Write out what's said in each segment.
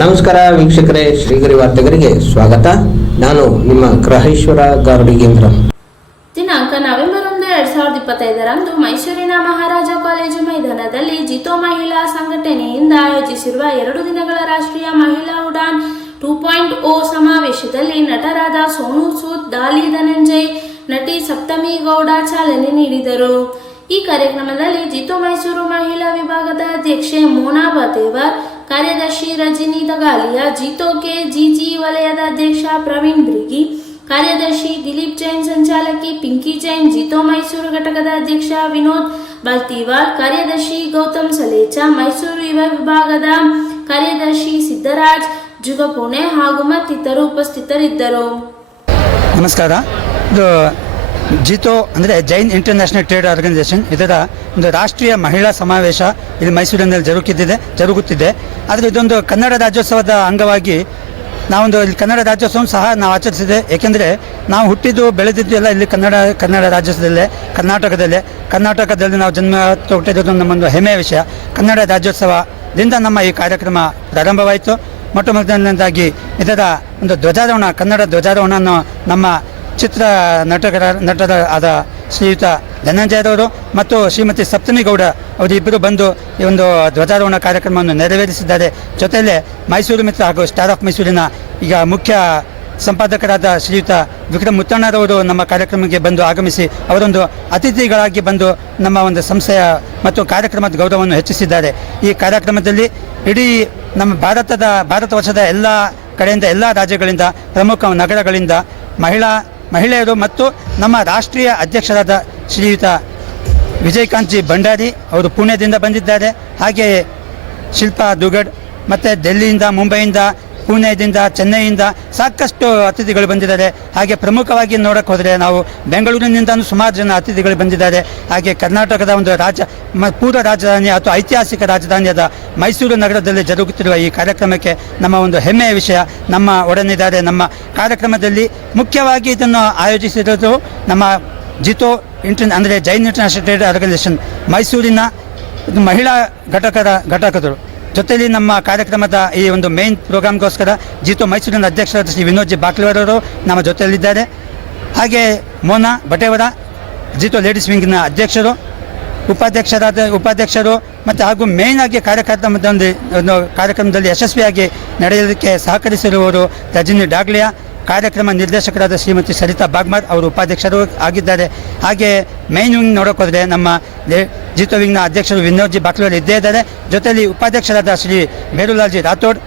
ನಮಸ್ಕಾರ ವೀಕ್ಷಕರೇ, ಶ್ರೀಗರಿ ವಾರ್ತೆಗರಿಗೆ ಸ್ವಾಗತ. ನಾನು ನಿಮ್ಮ ಗ್ರಹೇಶ್ವರ ಗಾರುಡಿಗೇಂದ್ರ ದಿನಾಂಕ ನವೆಂಬರ್ ಒಂದು ಎರಡ್ ಸಾವಿರದ ಇಪ್ಪತ್ತೈದರಂದು ಮೈಸೂರಿನ ಮಹಾರಾಜ ಕಾಲೇಜು ಮೈದಾನದಲ್ಲಿ ಜಿತೋ ಮಹಿಳಾ ಸಂಘಟನೆಯಿಂದ ಆಯೋಜಿಸಿರುವ ಎರಡು ದಿನಗಳ ರಾಷ್ಟ್ರೀಯ ಮಹಿಳಾ ಉಡಾನ್ ಟೂ ಪಾಯಿಂಟ್ ಓ ಸಮಾವೇಶದಲ್ಲಿ ನಟರಾದ ಸೋನು ಸೂದ್, ದಾಲಿ ಧನಂಜಯ್ ನಟಿ ಸಪ್ತಮಿ ಗೌಡ ಚಾಲನೆ ನೀಡಿದರು. ಈ ಕಾರ್ಯಕ್ರಮದಲ್ಲಿ ಜಿತೋ ಮೈಸೂರು ಮಹಿಳಾ ವಿಭಾಗದ ಅಧ್ಯಕ್ಷೆ ಮೋನಾ ಬತೇವರ್ ಕಾರ್ಯದರ್ಶಿ ರಜಿನಿ ದಗಾಲಿಯ ಜಿತೋಕೆ ಜಿಜಿ ವಲಯದ ಅಧ್ಯಕ್ಷ ಪ್ರವೀಣ್ ಬ್ರಿಗಿ, ಕಾರ್ಯದರ್ಶಿ ದಿಲೀಪ್ ಜೈನ್ ಸಂಚಾಲಕಿ ಪಿಂಕಿ ಜೈನ್, ಜಿತೋ ಮೈಸೂರು ಘಟಕದ ಅಧ್ಯಕ್ಷ ವಿನೋದ್ ಬಲ್ತಿವಾಲ್, ಕಾರ್ಯದರ್ಶಿ ಗೌತಮ್ ಸಲೇಚ, ಮೈಸೂರು ಯುವ ವಿಭಾಗದ ಕಾರ್ಯದರ್ಶಿ ಸಿದ್ದರಾಜ್ ಜುಗಪುಣೆ ಹಾಗೂ ಮತ್ತಿತರರು ಉಪಸ್ಥಿತರಿದ್ದರು. ನಮಸ್ಕಾರ. ಜಿತೋ ಅಂದರೆ ಜೈನ್ ಇಂಟರ್ನ್ಯಾಷನಲ್ ಟ್ರೇಡ್ ಆರ್ಗನೈಸೇಷನ್. ಇದರ ಒಂದು ರಾಷ್ಟ್ರೀಯ ಮಹಿಳಾ ಸಮಾವೇಶ ಇದು ಮೈಸೂರಿನಲ್ಲಿ ಜರುಗುತ್ತಿದೆ ಜರುಗುತ್ತಿದೆ. ಆದರೆ ಇದೊಂದು ಕನ್ನಡ ರಾಜ್ಯೋತ್ಸವದ ಅಂಗವಾಗಿ ನಾವೊಂದು ಇಲ್ಲಿ ಕನ್ನಡ ರಾಜ್ಯೋತ್ಸವ ಸಹ ನಾವು ಆಚರಿಸಿದೆ. ಏಕೆಂದರೆ ನಾವು ಹುಟ್ಟಿದ್ದು, ಬೆಳೆದಿದ್ದು ಎಲ್ಲ ಇಲ್ಲಿ ಕನ್ನಡ ಕನ್ನಡ ರಾಜ್ಯೋತ್ಸವದಲ್ಲೇ ಕರ್ನಾಟಕದಲ್ಲೇ. ಕರ್ನಾಟಕದಲ್ಲಿ ನಾವು ಜನ್ಮ ತೊಟ್ಟಿದ್ದು ನಮ್ಮೊಂದು ಹೆಮ್ಮೆಯ ವಿಷಯ. ಕನ್ನಡ ರಾಜ್ಯೋತ್ಸವದಿಂದ ನಮ್ಮ ಈ ಕಾರ್ಯಕ್ರಮ ಪ್ರಾರಂಭವಾಯಿತು. ಮೊಟ್ಟ ಮೊದಲನೇದಾಗಿ ಇದರ ಒಂದು ಧ್ವಜಾರೋಹಣ, ಕನ್ನಡ ಧ್ವಜಾರೋಹಣವನ್ನು ನಮ್ಮ ಚಿತ್ರ ನಟಕರ ನಟರ ಆದ ಶ್ರೀಯುತ ಧನಂಜಯರವರು ಮತ್ತು ಶ್ರೀಮತಿ ಸಪ್ತಮಿ ಗೌಡ ಅವರಿಬ್ಬರು ಬಂದು ಈ ಒಂದು ಧ್ವಜಾರೋಹಣ ಕಾರ್ಯಕ್ರಮವನ್ನು ನೆರವೇರಿಸಿದ್ದಾರೆ. ಜೊತೆಯಲ್ಲೇ ಮೈಸೂರು ಮಿತ್ರ ಹಾಗೂ ಸ್ಟಾರ್ ಆಫ್ ಮೈಸೂರಿನ ಈಗ ಮುಖ್ಯ ಸಂಪಾದಕರಾದ ಶ್ರೀಯುತ ವಿಕ್ರಮ್ ಮುತ್ತಣ್ಣರವರು ನಮ್ಮ ಕಾರ್ಯಕ್ರಮಕ್ಕೆ ಬಂದು ಆಗಮಿಸಿ ಅವರೊಂದು ಅತಿಥಿಗಳಾಗಿ ಬಂದು ನಮ್ಮ ಒಂದು ಸಂಸ್ಥೆಯ ಮತ್ತು ಕಾರ್ಯಕ್ರಮದ ಗೌರವವನ್ನು ಹೆಚ್ಚಿಸಿದ್ದಾರೆ. ಈ ಕಾರ್ಯಕ್ರಮದಲ್ಲಿ ಇಡೀ ನಮ್ಮ ಭಾರತದ, ಭಾರತ ವರ್ಷದ ಎಲ್ಲ ಕಡೆಯಿಂದ ಎಲ್ಲ ರಾಜ್ಯಗಳಿಂದ, ಪ್ರಮುಖ ನಗರಗಳಿಂದ ಮಹಿಳಾ ಮಹಿಳೆಯರು ಮತ್ತು ನಮ್ಮ ರಾಷ್ಟ್ರೀಯ ಅಧ್ಯಕ್ಷರಾದ ಶ್ರೀಯುತ ವಿಜಯಕಾಂತ್ ಜಿ ಭಂಡಾರಿ ಅವರು ಪುಣೆದಿಂದ ಬಂದಿದ್ದಾರೆ. ಹಾಗೆಯೇ ಶಿಲ್ಪಾ ದುಗಡ್ ಮತ್ತು ದೆಲ್ಲಿಯಿಂದ, ಮುಂಬೈಯಿಂದ ಪುಣೆದಿಂದ ಚೆನ್ನೈಯಿಂದ ಸಾಕಷ್ಟು ಅತಿಥಿಗಳು ಬಂದಿದ್ದಾರೆ. ಹಾಗೆ ಪ್ರಮುಖವಾಗಿ ನೋಡಕ್ಕೆ ಹೋದರೆ ನಾವು ಬೆಂಗಳೂರಿನಿಂದ ಸುಮಾರು ಜನ ಅತಿಥಿಗಳು ಬಂದಿದ್ದಾರೆ. ಹಾಗೆ ಕರ್ನಾಟಕದ ಒಂದು ರಾಜ ಪೂರ್ವ ರಾಜಧಾನಿ ಅಥವಾ ಐತಿಹಾಸಿಕ ರಾಜಧಾನಿಯಾದ ಮೈಸೂರು ನಗರದಲ್ಲಿ ಜರುಗುತ್ತಿರುವ ಈ ಕಾರ್ಯಕ್ರಮಕ್ಕೆ ನಮ್ಮ ಒಂದು ಹೆಮ್ಮೆಯ ವಿಷಯ. ನಮ್ಮ ಒಡನಿದ್ದಾರೆ. ನಮ್ಮ ಕಾರ್ಯಕ್ರಮದಲ್ಲಿ ಮುಖ್ಯವಾಗಿ ಇದನ್ನು ಆಯೋಜಿಸಿರೋದು ನಮ್ಮ ಜಿತೋ ಇಂಟರ್, ಅಂದರೆ ಜೈನ್ ಇಂಟರ್ನ್ಯಾಷನಲ್ ಟ್ರೇಡ್ ಆರ್ಗನೈಸೇಷನ್ ಮೈಸೂರಿನ ಮಹಿಳಾ ಘಟಕದ ಘಟಕದರು ಜೊತೆಯಲ್ಲಿ ನಮ್ಮ ಕಾರ್ಯಕ್ರಮದ ಈ ಒಂದು ಮೇನ್ ಪ್ರೋಗ್ರಾಮ್ಗೋಸ್ಕರ ಜಿತೋ ಮೈಸೂರಿನ ಅಧ್ಯಕ್ಷರಾದ ಶ್ರೀ ವಿನೋದ್ ಜಿ ಬಾಕ್ಲವರವರು ನಮ್ಮ ಜೊತೆಯಲ್ಲಿದ್ದಾರೆ. ಹಾಗೆ ಮೋನಾ ಬಟೇವರ ಜಿತೋ ಲೇಡೀಸ್ ವಿಂಗ್ನ ಅಧ್ಯಕ್ಷರು, ಉಪಾಧ್ಯಕ್ಷರಾದ, ಉಪಾಧ್ಯಕ್ಷರು ಮತ್ತು ಹಾಗೂ ಮೇಯ್ನ್ ಆಗಿ ಕಾರ್ಯಕ್ರಮದಲ್ಲಿ ಒಂದು ಕಾರ್ಯಕ್ರಮದಲ್ಲಿ ಯಶಸ್ವಿಯಾಗಿ ನಡೆಯೋದಕ್ಕೆ ಸಹಕರಿಸಿರುವವರು ರಜನಿ ಡಾಗ್ಲಿಯಾ, ಕಾರ್ಯಕ್ರಮ ನಿರ್ದೇಶಕರಾದ ಶ್ರೀಮತಿ ಸರಿತಾ ಬಾಗ್ಮಾರ್ ಅವರು ಉಪಾಧ್ಯಕ್ಷರು ಆಗಿದ್ದಾರೆ. ಹಾಗೆ ಮೇನ್ ವಿಂಗ್ ನೋಡೋಕೋದ್ರೆ ನಮ್ಮ ಜಿತೋ ವಿಂಗ್ನ ಅಧ್ಯಕ್ಷರು ವಿನೋದ್ಜಿ ಜಿ ಬಾಕ್ಲವರು ಇದ್ದೇ ಇದ್ದಾರೆ. ಜೊತೆಯಲ್ಲಿ ಉಪಾಧ್ಯಕ್ಷರಾದ ಶ್ರೀ ಮೇರುಲಾಲ್ ಜಿ ರಾಥೋಡ್,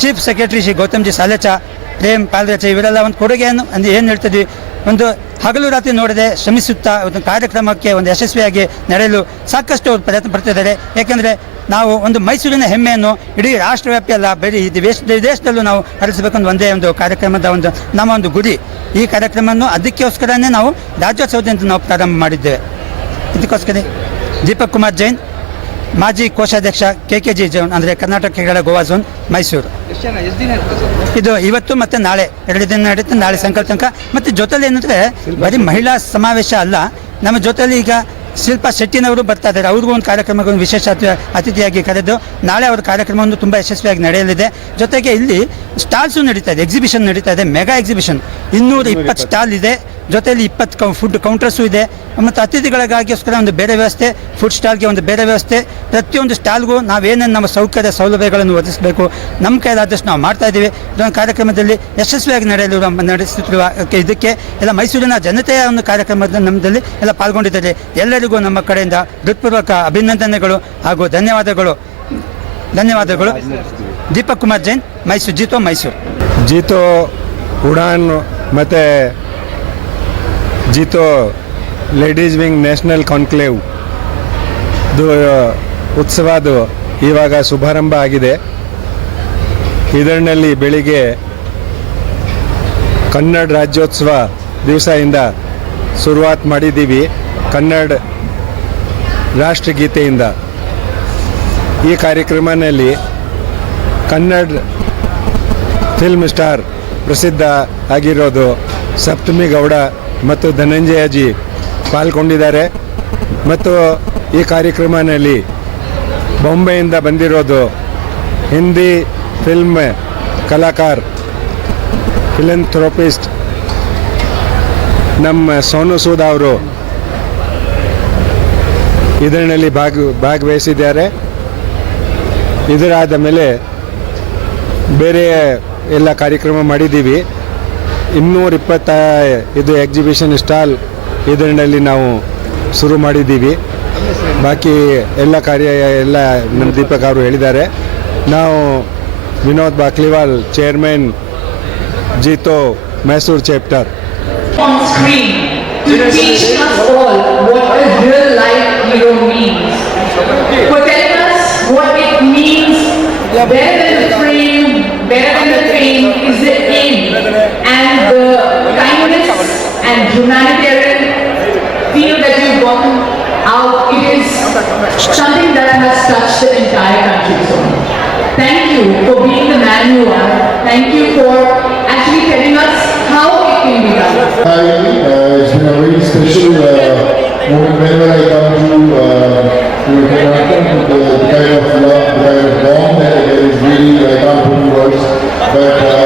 ಚೀಫ್ ಸೆಕ್ರೆಟರಿ ಶ್ರೀ ಗೌತಮ್ ಜಿ ಸಾಲೆಚಾ, ಪ್ರೇಮ್ ಪಾಲ್ರೆಚ ಇವರೆಲ್ಲ ಒಂದು ಕೊಡುಗೆಯನ್ನು ಅಂದು ಏನು ಹೇಳ್ತಿದ್ವಿ? ಒಂದು ಹಗಲು ರಾತ್ರಿ ನೋಡದೆ ಶ್ರಮಿಸುತ್ತಾ ಒಂದು ಕಾರ್ಯಕ್ರಮಕ್ಕೆ ಒಂದು ಯಶಸ್ವಿಯಾಗಿ ನಡೆಯಲು ಸಾಕಷ್ಟು ಪ್ರಯತ್ನ ಪ್ರಯತ್ನ ಪಡ್ತಿದ್ದಾರೆ ಏಕೆಂದರೆ ನಾವು ಒಂದು ಮೈಸೂರಿನ ಹೆಮ್ಮೆಯನ್ನು ಇಡೀ ರಾಷ್ಟ್ರವ್ಯಾಪಿ ಅಲ್ಲ, ಬರೀ ದೇಶ ದೇಶದಲ್ಲೂ ನಾವು ಹರಿಸಬೇಕಂತ ಒಂದೇ ಒಂದು ಕಾರ್ಯಕ್ರಮದ ಒಂದು ನಮ್ಮ ಒಂದು ಗುರಿ. ಈ ಕಾರ್ಯಕ್ರಮವನ್ನು ಅದಕ್ಕೋಸ್ಕರನೇ ನಾವು ರಾಜ್ಯೋತ್ಸವದಿಂದ ನಾವು ಪ್ರಾರಂಭ ಮಾಡಿದ್ದೇವೆ. ಇದಕ್ಕೋಸ್ಕರ ದೀಪಕ್ ಕುಮಾರ್ ಜೈನ್ ಮಾಜಿ ಕೋಶಾಧ್ಯಕ್ಷ ಕೆ ಕೆ ಜಿ ಜೋನ್ ಅಂದರೆ ಕರ್ನಾಟಕ ಕೇರಳ ಗೋವಾ ಝೋನ್ ಮೈಸೂರು. ಜನ ಎಷ್ಟು ದಿನ ಇರ್ತದೆ ಸರ್? ಇದು ಇವತ್ತು ಮತ್ತು ನಾಳೆ ಎರಡು ದಿನ ನಡೆಯುತ್ತೆ ನಾಳೆ ಸಂಕಲ್ಪ ತನಕ. ಮತ್ತು ಜೊತೆಲಿ ಏನಂದರೆ ಬರೀ ಮಹಿಳಾ ಸಮಾವೇಶ ಅಲ್ಲ ನಮ್ಮ ಜೊತೆಲಿ ಈಗ ಶಿಲ್ಪಾ ಶೆಟ್ಟಿನವರು ಬರ್ತಾ ಇದ್ದಾರೆ. ಅವ್ರಿಗೂ ಒಂದು ಕಾರ್ಯಕ್ರಮಕ್ಕೆ ಒಂದು ವಿಶೇಷ ಅತಿ- ಅತಿಥಿಯಾಗಿ ಕರೆದು ನಾಳೆ ಅವರ ಕಾರ್ಯಕ್ರಮವನ್ನು ತುಂಬ ಯಶಸ್ವಿಯಾಗಿ ನಡೆಯಲಿದೆ. ಜೊತೆಗೆ ಇಲ್ಲಿ ಸ್ಟಾಲ್ಸು ನಡೀತಾ ಇದೆ ಎಕ್ಸಿಬಿಷನ್ ನಡೀತಾ ಇದೆ ಮೆಗಾ ಎಕ್ಸಿಬಿಷನ್ ಇನ್ನೂರ ಇಪ್ಪತ್ತು ಸ್ಟಾಲ್ ಇದೆ. ಜೊತೆಯಲ್ಲಿ ಇಪ್ಪತ್ತು ಕೌ ಫುಡ್ ಕೌಂಟರ್ಸು ಇದೆ. ಮತ್ತು ಅತಿಥಿಗಳಿಗಾಗಿಸ್ಕರ ಒಂದು ಬೇರೆ ವ್ಯವಸ್ಥೆ ಫುಡ್ ಸ್ಟಾಲ್ಗೆ ಒಂದು ಬೇರೆ ವ್ಯವಸ್ಥೆ. ಪ್ರತಿಯೊಂದು ಸ್ಟಾಲ್ಗೂ ನಾವೇನೇನು ನಮ್ಮ ಸೌಕರ್ಯ, ಸೌಲಭ್ಯಗಳನ್ನು ಒದಗಿಸಬೇಕು. ನಮ್ಮ ಕೈಲಾದಷ್ಟು ನಾವು ಮಾಡ್ತಾ ಇದ್ದೀವಿ. ಇದೊಂದು ಕಾರ್ಯಕ್ರಮದಲ್ಲಿ ಯಶಸ್ವಿಯಾಗಿ ನಡೆಯಲಿರುವ, ನಡೆಸುತ್ತಿರುವ ಇದಕ್ಕೆ ಎಲ್ಲ ಮೈಸೂರಿನ ಜನತೆಯ ಒಂದು ಕಾರ್ಯಕ್ರಮದ ನಮ್ಮದಲ್ಲಿ ಎಲ್ಲ ಪಾಲ್ಗೊಂಡಿದ್ದಾರೆ. ಎಲ್ಲರಿಗೂ ನಮ್ಮ ಕಡೆಯಿಂದ ಹೃತ್ಪೂರ್ವಕ ಅಭಿನಂದನೆಗಳು ಹಾಗೂ ಧನ್ಯವಾದಗಳು. ಧನ್ಯವಾದಗಳು. ದೀಪಕ್ ಕುಮಾರ್ ಜೈನ್, ಮೈಸೂರು, ಜೀತೋ ಮೈಸೂರು. ಜೀತೋ, ಉಡಾನ್ ಮತ್ತು JITO ladies wing national conclave. ಇದು ಉತ್ಸವದು ಇವಾಗ ಶುಭಾರಂಭ ಆಗಿದೆ. ಇದರಲ್ಲಿ ಬೆಳಿಗ್ಗೆ ಕನ್ನಡ ರಾಜ್ಯೋತ್ಸವ ದಿವಸದಿಂದ ಶುರುವಾತ್ ಮಾಡಿದ್ದೀವಿ, ಕನ್ನಡ ರಾಷ್ಟ್ರಗೀತೆಯಿಂದ. ಈ ಕಾರ್ಯಕ್ರಮದಲ್ಲಿ ಕನ್ನಡ ಫಿಲ್ಮ್ ಸ್ಟಾರ್ ಪ್ರಸಿದ್ಧ ಆಗಿರೋದು ಸಪ್ತಮಿ ಗೌಡ ಮತ್ತು ಧನಂಜಯಜಿ ಪಾಲ್ಗೊಂಡಿದ್ದಾರೆ. ಮತ್ತು ಈ ಕಾರ್ಯಕ್ರಮದಲ್ಲಿ ಬೊಂಬೆಯಿಂದ ಬಂದಿರೋದು ಹಿಂದಿ ಫಿಲ್ಮ್ ಕಲಾಕಾರ, ಫಿಲಂಥ್ರೋಪಿಸ್ಟ್ ನಮ್ಮ ಸೋನು ಸೂದ್ ಅವರು ಇದರಲ್ಲಿ ಭಾಗ, ಭಾಗವಹಿಸಿದ್ದಾರೆ. ಇದರಾದ ಮೇಲೆ ಬೇರೆ ಎಲ್ಲ ಕಾರ್ಯಕ್ರಮ ಮಾಡಿದ್ದೀವಿ. ಇನ್ನೂರ ಇಪ್ಪತ್ತ ಇದು ಎಕ್ಸಿಬಿಷನ್ ಸ್ಟಾಲ್ ಇದರಿನಲ್ಲಿ ನಾವು ಶುರು ಮಾಡಿದ್ದೀವಿ. ಬಾಕಿ ಎಲ್ಲ ಕಾರ್ಯ, ಎಲ್ಲ ನಮ್ಮ ದೀಪಕ್ ಅವರು ಹೇಳಿದ್ದಾರೆ. ನಾವು Vinod Bakliwal chairman JITO, Mysuru chapter the kindness and humanitarian feel that you've gotten out. It is something that has touched the entire country so. Thank you for being the man you are. Thank you for actually telling us how it can be done. Hi, uh, it's been a very special uh, moment whenever I come to uh, to. The, kind of love, the kind of bond that I really I can't put in words. But uh,